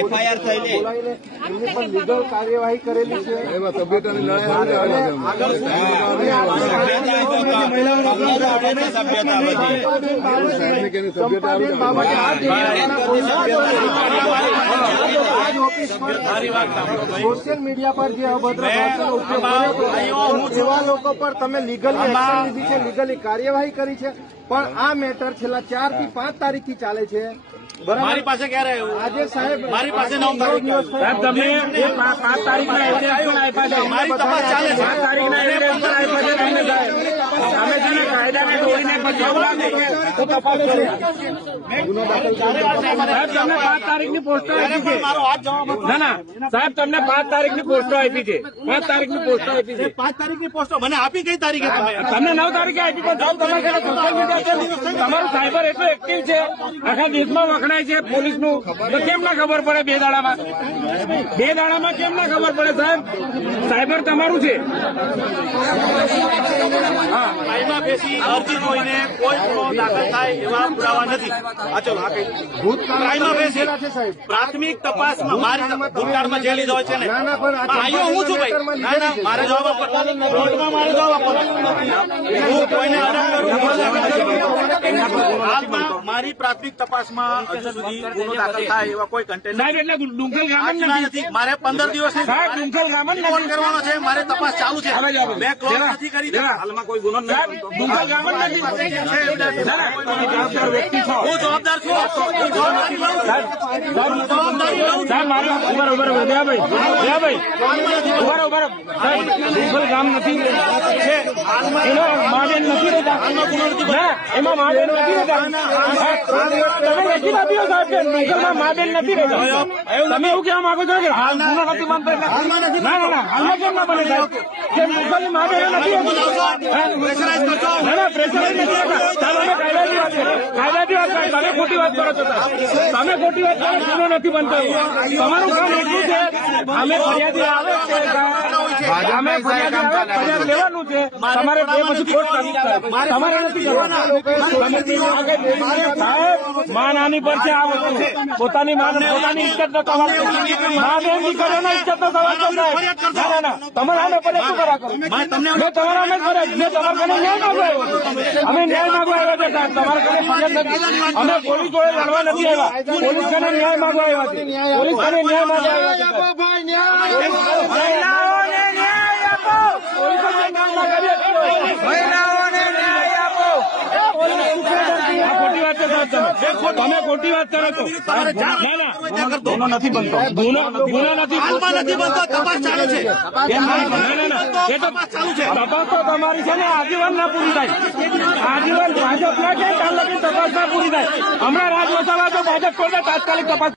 FIR થયેલી એમની પણ લીગલ કાર્યવાહી કરેલી છે. સોશિયલ મીડિયા પર જે અભદ્ર ભાષાનો ઉપયોગ કર્યો એવા લોકો પર તમે લીગલી એક્શન લીધી છે, લીગલી કાર્યવાહી કરી છે. પણ આ મેટર છેલ્લા 4 થી 5 તારીખથી ચાલે છે. મારી પાસે ક્યારે આજે સાહેબ મારી પાસે 9 તારીખ તમે 5 તારીખના એવિડન્સ પણ આપ્યા છે. મારી તપાસ ચાલે છે. 5 તારીખના એવિડન્સ પણ આપ્યા છે. તમને અમે જેને કાયદાને દોડીને તો તપાસ છે. સાહેબ તમને 5 તારીખની પોસ્ટો આપી છે. ના સાહેબ તમને 5 તારીખની પોસ્ટો આપી છે. 5 તારીખની પોસ્ટો આપી છે. 5 તારીખની પોસ્ટો મને આપી કઈ તારીખે તમને 9 તારીખે આપી પણ તમારી ઘરે સોશિયલ મીડિયા છે. તમારું સાયબર એટલું એક્ટિવ છે, આખા દેશમાં વખણાય છે પોલીસનું. તો કેમ ના ખબર પડે 2 દાડામાં? 2 દાડામાં કેમ ના ખબર પડે સાહેબ? સાયબર તમારું છે. કાયમા બેસી અરજી જોઈને કોઈ ગુનો દાખલ થાય એવા પુરાવા નથી. આ ચલો આ કઈ કાયમા બેસી પ્રાથમિક તપાસમાં મારી ભૂતકાળમાં જે લીધો છે ને આયો હું છું ભાઈ. ના ના મારે જવાબ આપો. કોર્ટમાં મારે જવાબ આપો. હું કોઈને અડગ કરું હાલમાં મારી પ્રાથમિક તપાસમાં હજુ સુધી ગુનો દાખલ થાય એવા કોઈ કન્ટેન્ટ સાહેબ એટલે ડુંગલ ગામન નથી. મારે 15 દિવસની સાહેબ ડુંગલ ગામન ફોન કરવાનો છે. મારે તપાસ ચાલુ છે. મેં ક્લોઝ નથી કરી. હાલમાં કોઈ ગુનો નથી. ડુંગલ ગામન નથી. વ્યક્તિ છો. હું જવાબદાર છું. હું જવાબદારી લઉં છું. સાહેબ મારે ઉભર દયાભાઈ ડુંગલ ગામ નથી એમાં મહાબેન નથી રહેતા. એમાં મહાબેન નથી રહેતા. તમે લખી નાખ્યો સાહેબ કે ડુંગરમાં મહાબેન નથી રહેતા. તમે એવું કહેવા માંગો છો કે હાલ ગુનો નથી બનતો? ના હાલમાં કેમ ના બને સાહેબ? કે ડુંગરની મહાબેન નથી રહેતી. પ્રેશરાઇઝ કરજો. ના પ્રેશરાઇઝ નથી રહેતા. કાયદાની વાત છે. કાયદાની વાત કરો. તમે ખોટી વાત કરો છો. તમે ખોટી વાત કરો. ગુનો નથી બનતો. તમારું કામ એટલું છે અમે ફરિયાદી આવે છે અમે ફરિયાદ લેવાનું છે. તમારે તે પછી કોર્ટ તમારે નથી કરવાનું. સાહેબ માં નાની પર છે આ વસ્તુ. પોતાની પોતાની ઇજ્જત નો સવાલ છે. મા બેન દીકરીઓનો ઇજ્જત નો સવાલ છે સાહેબ. ના તમારા અમે પડે શું કરા કરું? મેં તમારા અમે કરે. મેં તમારા કને ન્યાય માંગવા આવ્યો. અમે ન્યાય માંગવા આવ્યા છે સાહેબ. તમારા કને ફરિયાદ નથી. અમે પોલીસ જોડે લડવા નથી આવ્યા. પોલીસ કને ન્યાય માંગવા આવ્યા છે. પોલીસ કને ન્યાય માંગવા આવ્યા છે. મહિલાઓને ન્યાય આપો. પોલીસોને ન્યાય ના કરીએ. મહિલાઓને ન્યાય આપો. આ ખોટી વાત છે સાહેબ. તમે ખોટી વાત કરો છો. ના ગુનો નથી બનતો. ગુનો નથી બનતો. તપાસ ચાલુ છે. એ તો તપાસ તો તમારી છે ને આજીવન ના પૂરી થાય. આજીવન ભાજપ ના કે તાલુકી તપાસ ના પૂરી થાય. હમણાં રાજ વસાવા તો ભાજપ છોડે તાત્કાલિક તપાસ